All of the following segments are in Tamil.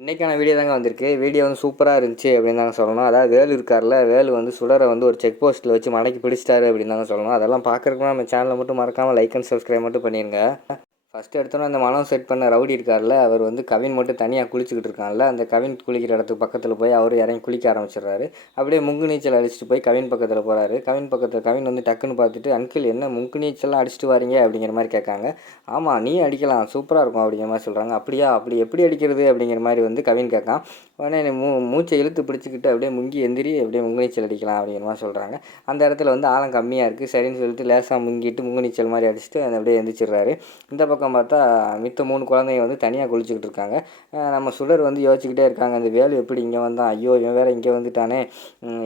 இன்றைக்கான வீடியோ தாங்க வந்திருக்கு. வீடியோ வந்து சூப்பராக இருந்துச்சு அப்படின்னு தாங்க சொல்லணும். அதாவது வேலு இருக்கார்ல, வேலு வந்து சுடரை வந்து ஒரு செக் போஸ்ட்டில் வச்சு மடக்கி பிடிச்சிட்டாரு அப்படின்னு தாங்க சொல்லணும். அதெல்லாம் பார்க்குறதுக்கு நம்ம சேனலை மட்டும் மறக்காமல் லைக் அண்ட் சப்ஸ்கிரைப் மட்டும் பண்ணிடுங்க. ஃபஸ்ட்டு எடுத்தோன்னே அந்த மனம் செட் பண்ண ரவுடி இருக்கார்ல, அவர் வந்து கவின் மட்டும் தனியாக குளிச்சுக்கிட்டு இருக்கான்ல, அந்த கவின் குளிக்கிற இடத்துக்கு பக்கத்தில் போய் அவர் இறங்கி குளிக்க ஆரம்பிச்சிடுறாரு. அப்படியே முங்கு நீச்சல் அடிச்சுட்டு போய் கவின் பக்கத்தில் போகிறாரு. கவின் வந்து டக்குன்னு பார்த்துட்டு, அங்கிள் என்ன முங்கு நீச்சல்லாம் அடிச்சுட்டு வரீங்க அப்படிங்கிற மாதிரி கேட்காங்க. ஆமாம், நீ அடிக்கலாம், சூப்பராக இருக்கும் அப்படிங்கிற மாதிரி சொல்கிறாங்க. அப்படியா, அப்படி எப்படி அடிக்கிறது அப்படிங்கிற மாதிரி வந்து கவின் கேட்கான். உடனே மூச்சை இழுத்து பிடிச்சிக்கிட்டு அப்படியே முங்கி எந்திரி, அப்படியே முங்கு நீச்சல் அடிக்கலாம் அப்படிங்கிற மாதிரி சொல்கிறாங்க. அந்த இடத்துல வந்து ஆழம் கம்மியாக இருக்குது. சரின்னு சொல்லிட்டு லேசாக முங்கிட்டு முங்கு நீச்சல் மாதிரி அடிச்சுட்டு அதை அப்படியே எந்திரிச்சிடுறாரு. இந்த பக்கம் பார்த்தா மித்த 3 குழந்தைங்க வந்து தனியாக குளிச்சுக்கிட்டு இருக்காங்க. நம்ம சுடர் வந்து யோசிச்சுக்கிட்டே இருக்காங்க, அந்த வேலு எப்படி இங்கே வந்தான், ஐயோ இவன் வேறு இங்கே வந்துட்டானே,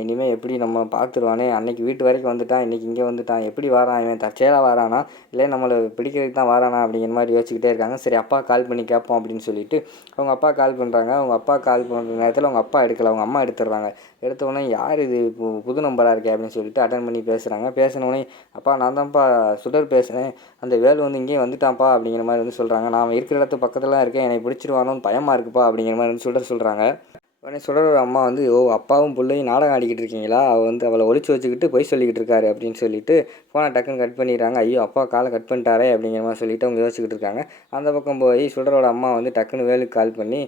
இனிமேல் எப்படி நம்ம பார்த்துருவானே, அன்னைக்கு வீட்டு வரைக்கும் வந்துட்டான், இன்றைக்கி இங்கே வந்துட்டான், எப்படி வாரான், இவன் தற்செயலாக வாரானா இல்லை நம்மளை பிடிக்கிறதுக்கு தான் வாரானா அப்படிங்கிற மாதிரி யோசிச்சுக்கிட்டே இருக்காங்க. சரி அப்பா கால் பண்ணி கேட்போம் அப்படின்னு சொல்லிட்டு அவங்க அப்பா கால் பண்ணுறாங்க. அவங்க அப்பா கால் பண்ணுற நேரத்தில் அவங்க அப்பா எடுக்கலை, அவங்க அம்மா எடுத்துடுறாங்க. எடுத்தோடனே யார் இது புது நம்பராக இருக்கே அப்படின்னு சொல்லிட்டு அட்டன் பண்ணி பேசுகிறாங்க. பேசினோடனே அப்பா நான் தான்ப்பா சுடர் பேசுகிறேன், அந்த வேலு வந்து இங்கேயே வந்துட்டான்ப்பா அப்படிங்கிற மாதிரி வந்து சொல்கிறாங்க. நான் இருக்கிற இடத்து பக்கத்தில் தான் இருக்கேன், என்னை பிடிச்சிருவானோன்னு பயமாக இருக்குப்பா அப்படிங்கிற மாதிரி வந்து சுடர் சொல்கிறாங்க. உடனே சுடரோட அம்மா வந்து அப்பாவும் பிள்ளையும் நாடகம் ஆடிக்கிட்டு இருக்கீங்களா, அவளை ஒளிச்சு வச்சுக்கிட்டு பொய் சொல்லிக்கிட்டு இருக்காரு அப்படின்னு சொல்லிட்டு ஃபோனை டக்குன்னு கட் பண்ணிடுறாங்க. ஐயோ அப்பா காலை கட் பண்ணிட்டாரே அப்படிங்கிற மாதிரி சொல்லிட்டு அவங்க யோசிச்சுக்கிட்டு இருக்காங்க. அந்த பக்கம் போய் சுடரோட அம்மா வந்து டக்குன்னு வேலுக்கு கால் பண்ணி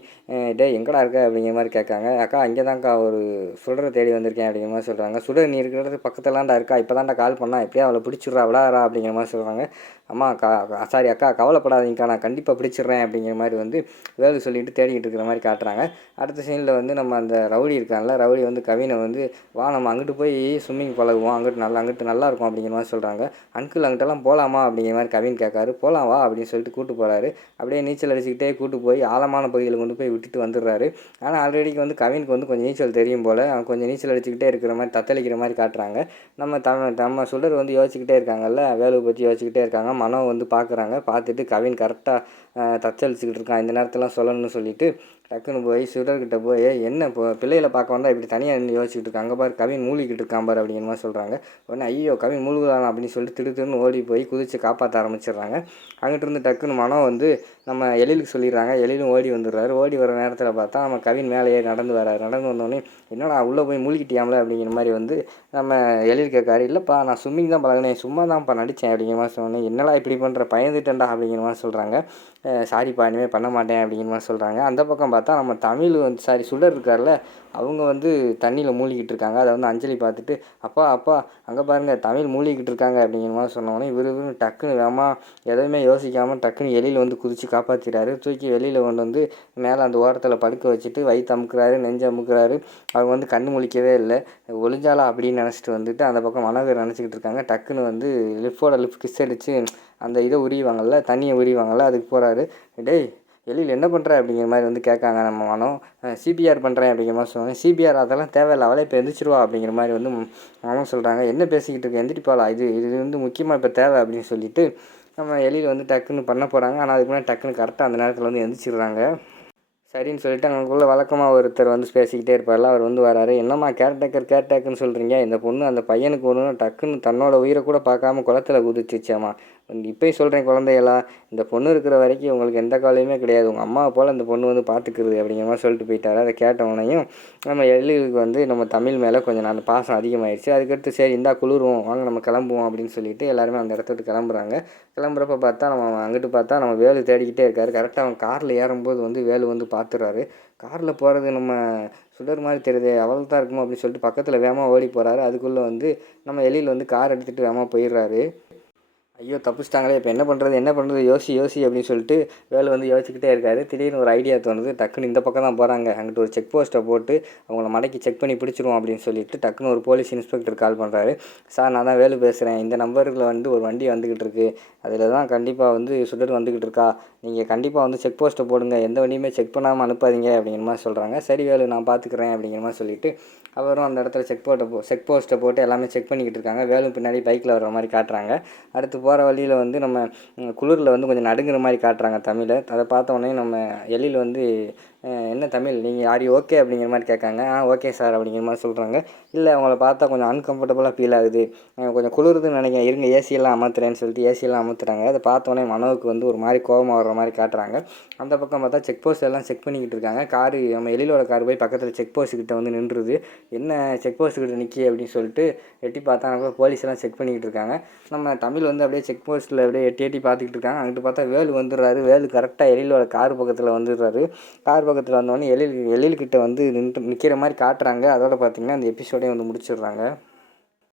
டே எங்கடா இருக்க அப்படிங்கிற மாதிரி கேட்காங்க. அக்கா இங்கே தான்க்கா ஒரு சுடரை தேடி வந்திருக்கேன் அப்படிங்கிற மாதிரி சொல்கிறாங்க. சுடர் நீ இருக்கிறது பக்கத்துலாண்டா இருக்கா, இப்போ தான்டா கால் பண்ணா, எப்படியா அவளை பிடிச்சிட்றா விடாரா அப்படிங்கிற மாதிரி சொல்கிறாங்க. அம்மா சாரி அக்கா கவலைப்படாதீங்கக்கா, நான் கண்டிப்பாக பிடிச்சிடுறேன் அப்படிங்கிற மாதிரி வந்து வேலு சொல்லிட்டு தேடிக்கிட்டு இருக்கிற மாதிரி காட்டுறாங்க. அடுத்த சீனில் வந்து நம்ம அந்த ரவுடி இருக்கான்ல, ரவுடி வந்து கவினை வந்து வா நம்ம அங்கிட்டு போய் ஸ்விம்மிங் பழகுவோம், அங்கிட்டு நல்லா இருக்கும் அப்படிங்கிற மாதிரி சொல்கிறாங்க. அங்கிள் அங்கிட்டெல்லாம் போகலாமா அப்படிங்கிற மாதிரி கவின் கேட்காரு. போகலாம் வா அப்படின்னு சொல்லிட்டு கூப்பிட்டு போகிறாரு. அப்படியே நீச்சல் அடிச்சுக்கிட்டே கூட்டு போய் ஆழமான பகுதியில் கொண்டு போய் விட்டுட்டு வந்துடுறாரு. ஆனால் ஆல்ரெடிக்கு வந்து கவினுக்கு வந்து கொஞ்சம் நீச்சல் தெரியும் போல், அவன் கொஞ்சம் நீச்சல் அடிச்சுக்கிட்டே இருக்கிற மாதிரி தத்தளிக்கிற மாதிரி காட்டுறாங்க. நம்ம சுடர் வந்து யோசிச்சுக்கிட்டே இருக்காங்கல்ல, வேலுவை பற்றி யோசிச்சுக்கிட்டே இருக்காங்க. மனம் வந்து பார்க்குறாங்க. பார்த்துட்டு கவின் கரெக்டாக தத்தளிச்சுக்கிட்டு இருக்கான், இந்த நேரத்தெல்லாம் சொல்லணும்னு சொல்லிட்டு டக்குன்னு போய் சுடர்கிட்ட போய் என்ன இப்போ பிள்ளைகளை பார்க்க வந்தால் இப்படி தனியாக நின்று யோசிச்சுட்டு இருக்காங்க, அங்கே பாரு கவின் மூழ்கிக்கிட்டு இருக்கான் பாரு அப்படிங்கிற மாதிரி சொல்கிறாங்க. உடனே ஐயோ கவின் மூழ்குறான் அப்படின்னு சொல்லிட்டு திடுன்னு ஓடி போய் குதித்து காப்பாற்ற ஆரம்பிச்சிடுறாங்க. அங்கிட்டிருந்து டக்குன்னு மனம் வந்து நம்ம எழிலுக்கு சொல்லிடுறாங்க. எழிலும் ஓடி வந்துடுறாரு. ஓடி வர நேரத்தில் பார்த்தா நம்ம கவின் மேலேயே நடந்து வராரு. நடந்து வந்தோடனே என்னடா உள்ளே போய் மூழ்கிட்டியாமல அப்படிங்கிற மாதிரி வந்து நம்ம எழில் கேட்காரு. இல்லைப்பா நான் ஸ்விம்மிங் தான் பழகினேன், சும்மா தான்ப்பா நடித்தேன் அப்படிங்கிற மாதிரி சொன்னேன். என்னடா இப்படி பண்ணுற, பயந்துட்டேன்டா அப்படிங்கிற மாதிரி சொல்கிறாங்க. சாரிப்பா இனிமேல் பண்ண மாட்டேன் அப்படிங்கிற மாதிரி சொல்கிறாங்க. அந்த பக்கம் பார்த்தா நம்ம தமிழ் வந்து சுடர் இருக்கார்ல, அவங்க வந்து தண்ணியில் மூழ்கிட்டு இருக்காங்க. அதை வந்து அஞ்சலி பார்த்துட்டு அப்பா அப்பா அங்கே பாருங்கள் தமிழ் மூழ்கிக்கிட்டு இருக்காங்க அப்படிங்கிற மாதிரி சொன்னோடனே இவரு டக்குன்னு வேகமாக எதுவுமே யோசிக்காமல் டக்குன்னு எலியில் வந்து குதித்து காப்பாற்றிட்டாரு. தூக்கி வெளியில் கொண்டு வந்து மேலே அந்த ஓரத்தில் படுக்க வச்சுட்டு வயிற்று அமுக்குறாரு, நெஞ்சு அமுக்குறாரு. அவங்க வந்து கண் முழிக்கவே இல்லை, ஒளிஞ்சாலா அப்படின்னு நினச்சிட்டு வந்துட்டு அந்த பக்கம் மனோகர் நினச்சிக்கிட்டு இருக்காங்க. டக்குன்னு வந்து லிஃப்ட் கிஸ் அடித்து அந்த இதை உரிவாங்கள்ல, தண்ணியை உரிவாங்கள்ல, அதுக்கு போகிறாரு. டேய் எழில் என்ன பண்ணுற அப்படிங்கிற மாதிரி வந்து கேட்காங்க. நம்ம மனம் சிபிஆர் பண்ணுறேன் அப்படிங்கிற மாதிரி சொல்லுவாங்க. சிபிஆர் அதெல்லாம் தேவையில்லை, அவளே இப்போ எந்திரிச்சிருவா அப்படிங்கிற மாதிரி வந்து மனம் சொல்கிறாங்க. என்ன பேசிக்கிட்டு இருக்க, எந்திரிப்பாளா, இது வந்து முக்கியமாக இப்போ தேவை அப்படின்னு சொல்லிட்டு நம்ம எழில் வந்து டக்குன்னு பண்ண போகிறாங்க. ஆனால் அதுக்கு முன்னாடி டக்குன்னு கரெக்டாக அந்த நேரத்தில் வந்து எந்திரிச்சிடுறாங்க. சரின்னு சொல்லிட்டு அங்கக்குள்ளே வழக்கமாக ஒருத்தர் வந்து பேசிக்கிட்டே இருப்பார்ல, அவர் வந்து வராரு. என்னம்மா கேர்டேக்கர்னு சொல்கிறீங்க, இந்த பொண்ணு அந்த பையனுக்கு ஒன்று டக்குன்னு தன்னோட உயிரை கூட பார்க்காம குளத்தில் குதிச்சிச்சாம்மா, இப்போயும் சொல்கிறேன் குழந்தைகளா, இந்த பொண்ணு இருக்கிற வரைக்கும் உங்களுக்கு எந்த கவலையுமே கிடையாது, உங்கள் அம்மாவை போல் இந்த பொண்ணு வந்து பார்த்துக்குறது அப்படிங்கிற மாதிரி சொல்லிட்டு போயிட்டாரு. அதை கேட்டவனையும் நம்ம எழிலுக்கு வந்து நம்ம தமிழ் மேலே கொஞ்சம் நான் பாசம் அதிகமாகிடுச்சு. அதுக்கடுத்து சரி இந்தா குளிருவோம் வாங்க நம்ம கிளம்புவோம் அப்படின்னு சொல்லிட்டு எல்லாருமே அந்த இடத்த விட்டு கிளம்புறாங்க. கிளம்புறப்ப பார்த்தா நம்ம அங்கிட்டு பார்த்தா நம்ம வேலு தேடிக்கிட்டே இருக்காரு. கரெக்டாக அவன் காரில் ஏறும்போது வந்து வேலு வந்து பார்த்துறாரு. காரில் போகிறது நம்ம சுடர் மாதிரி தெரியுது, அவள் தான் இருக்குமோ அப்படின்னு சொல்லிட்டு பக்கத்தில் வேகமாக ஓடி போகிறாரு. அதுக்குள்ளே வந்து நம்ம எழில் வந்து கார் எடுத்துகிட்டு வேகமாக போயிடுறாரு. ஐயோ தப்பிச்சிட்டாங்களே, இப்போ என்ன பண்ணுறது யோசி அப்படின்னு சொல்லிட்டு வேலு வந்து யோசிச்சுக்கிட்டே இருக்காரு. திடீர்னு ஒரு ஐடியா தோணுது. டக்குன்னு இந்த பக்கம் தான் போகிறாங்க, அங்கிட்டு ஒரு செக் போஸ்ட்டை போட்டு அவங்கள மடக்கி செக் பண்ணி பிடிச்சிருவோம் அப்படின்னு சொல்லிட்டு டக்குன்னு ஒரு போலீஸ் இன்ஸ்பெக்டர் கால் பண்ணுறாரு. சார் நான் தான் வேலு பேசுகிறேன், இந்த நம்பரில் வந்து ஒரு வண்டி வந்துக்கிட்டு இருக்குது, அதில் தான் கண்டிப்பாக வந்து சுடர் வந்துக்கிட்டு இருக்கா, நீங்கள் கண்டிப்பாக வந்து செக் போஸ்ட்டை போடுங்க, எந்த வண்டியுமே செக் பண்ணாமல் அனுப்பாதீங்க அப்படிங்கிற மாதிரி சொல்கிறாங்க. சரி வேலு நான் பார்த்துக்குறேன் அப்படிங்கிற மாதிரி சொல்லிவிட்டு அவரும் அந்த இடத்துல செக் போஸ்ட்டை போட்டு எல்லாமே செக் பண்ணிக்கிட்டு இருக்காங்க. வேலும் பின்னாடி பைக்கில் வர்ற மாதிரி காட்டுறாங்க. அடுத்து போகிற வழியில் வந்து நம்ம குளிரில் வந்து கொஞ்சம் நடுங்கிற மாதிரி காட்டுறாங்க தமிழை. அதை பார்த்தோன்னே நம்ம எழில் வந்து என்ன தமிழ் நீங்கள் ஆர் யூ ஓகே அப்படிங்கிற மாதிரி கேட்காங்க. ஓகே சார் அப்படிங்கிற மாதிரி சொல்கிறாங்க. இல்லை அவங்கள பார்த்தா கொஞ்சம் அன்கம்ஃபர்டபுளாக ஃபீல் ஆகுது, கொஞ்சம் குளிருதுன்னு நினைக்கிறேன், இருங்க ஏசியெல்லாம் அமர்த்துறேன்னு சொல்லிட்டு ஏசியெல்லாம் அமர்த்துறாங்க. அதை பார்த்தோன்னே மனோவுக்கு வந்து ஒரு மாதிரி கோபமாக வர்ற மாதிரி காட்டுறாங்க. அந்த பக்கம் பார்த்தா செக் போஸ்ட் எல்லாம் செக் பண்ணிக்கிட்டு இருக்காங்க. காரு நம்ம எழிலோட கார் போய் பக்கத்தில் செக் போஸ்ட் கிட்ட வந்து நின்றுது. என்ன செக் போஸ்ட் கிட்ட நிற்கி அப்படின்னு சொல்லிட்டு எட்டி பார்த்தா அங்கே போலீஸ் எல்லாம் செக் பண்ணிக்கிட்டு இருக்காங்க. நம்ம தமிழ் வந்து அப்படியே செக் போஸ்ட்டில் அப்படியே எட்டி எட்டி பார்த்துக்கிட்டு இருக்காங்க. அங்கிட்டு பார்த்தா வேலு வந்துடுறாரு. வேலு கரெக்டாக எழிலோட கார் பக்கத்தில் வந்துடுறாரு. கார் பக்கத்தில் வந்தோடனே எழில்கிட்ட வந்து நிற்கிற மாதிரி காட்டுறாங்க. அதோட பார்த்திங்கன்னா அந்த எபிசோடே வந்து முடிச்சிடுறாங்க.